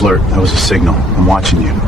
flirt. That was a signal. I'm watching you.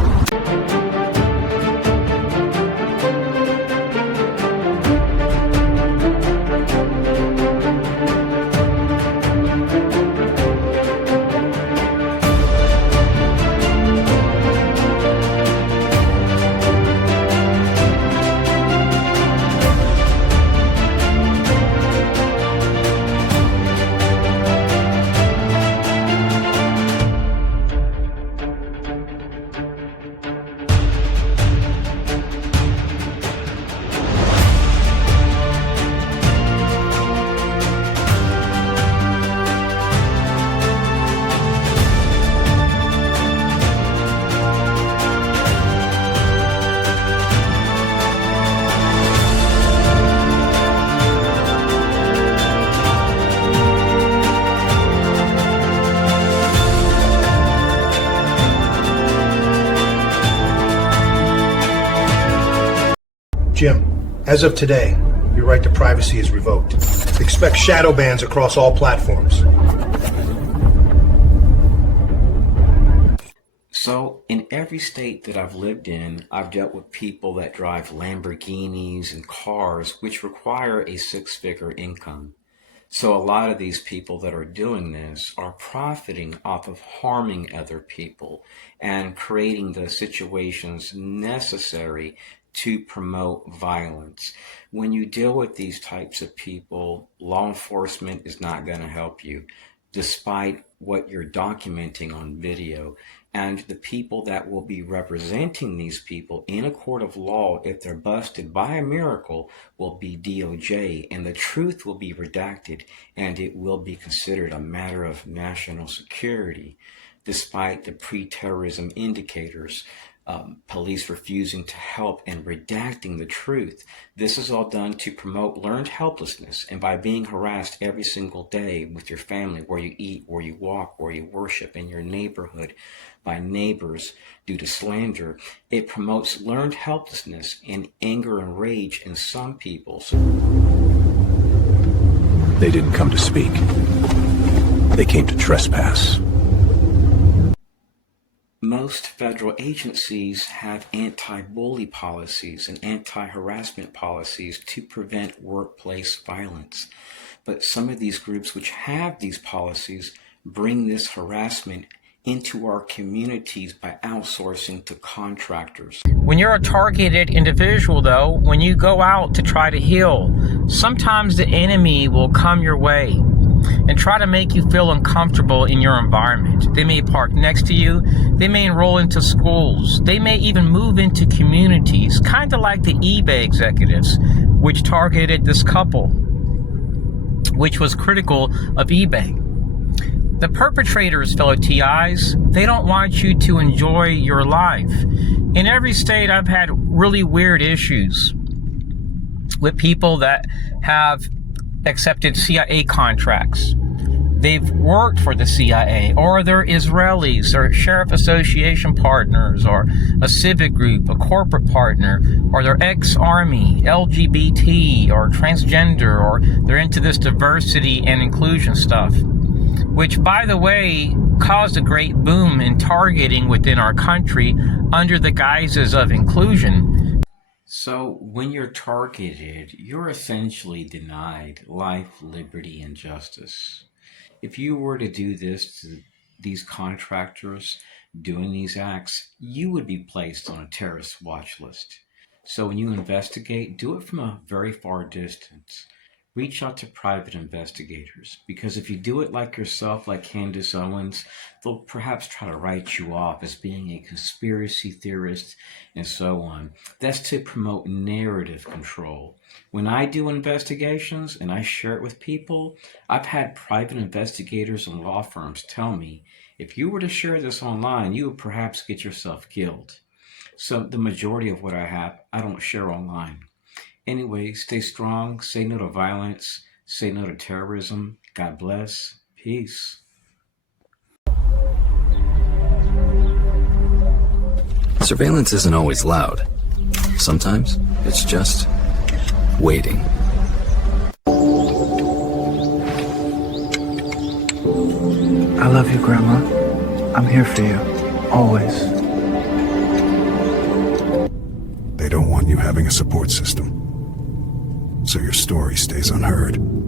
Jim, as of today, your right to privacy is revoked. Expect shadow bans across all platforms. So, in every state that I've lived in, I've dealt with people that drive Lamborghinis and cars which require a six-figure income. So a lot of these people that are doing this are profiting off of harming other people and creating the situations necessary to promote violence. When you deal with these types of people, law enforcement is not going to help you, despite what you're documenting on video. And the people that will be representing these people in a court of law, if they're busted by a miracle, will be DOJ, and the truth will be redacted, and it will be considered a matter of national security, despite the pre-terrorism indicators. Police refusing to help and redacting the truth. This is all done to promote learned helplessness, and by being harassed every single day with your family, where you eat, where you walk, where you worship, in your neighborhood, by neighbors due to slander, it promotes learned helplessness and anger and rage in some people. They didn't come to speak. They came to trespass. Most federal agencies have anti-bully policies and anti-harassment policies to prevent workplace violence. But some of these groups which have these policies bring this harassment into our communities by outsourcing to contractors. When you're a targeted individual, though, when you go out to try to heal, sometimes the enemy will come your way and try to make you feel uncomfortable in your environment. They may park next to you. They may enroll into schools. They may even move into communities, kind of like the eBay executives, which targeted this couple, which was critical of eBay. The perpetrators, fellow TIs, they don't want you to enjoy your life. In every state, I've had really weird issues with people that have accepted CIA contracts. They've worked for the CIA, or they're Israelis, or Sheriff Association partners, or a civic group, a corporate partner, or they're ex-army, LGBT, or transgender, or they're into this diversity and inclusion stuff, which, by the way, caused a great boom in targeting within our country under the guises of inclusion. So when you're targeted, you're essentially denied life, liberty, and justice. If you were to do this to these contractors doing these acts, you would be placed on a terrorist watch list. So when you investigate, do it from a very far distance. Reach out to private investigators, because if you do it like yourself, like Candace Owens, they'll perhaps try to write you off as being a conspiracy theorist and so on. That's to promote narrative control. When I do investigations and I share it with people, I've had private investigators and law firms tell me, if you were to share this online, you would perhaps get yourself killed. So the majority of what I have, I don't share online. Anyway, stay strong, say no to violence, say no to terrorism. God bless. Peace. Surveillance isn't always loud. Sometimes it's just waiting. I love you, Grandma. I'm here for you. Always. They don't want you having a support system, so your story stays unheard.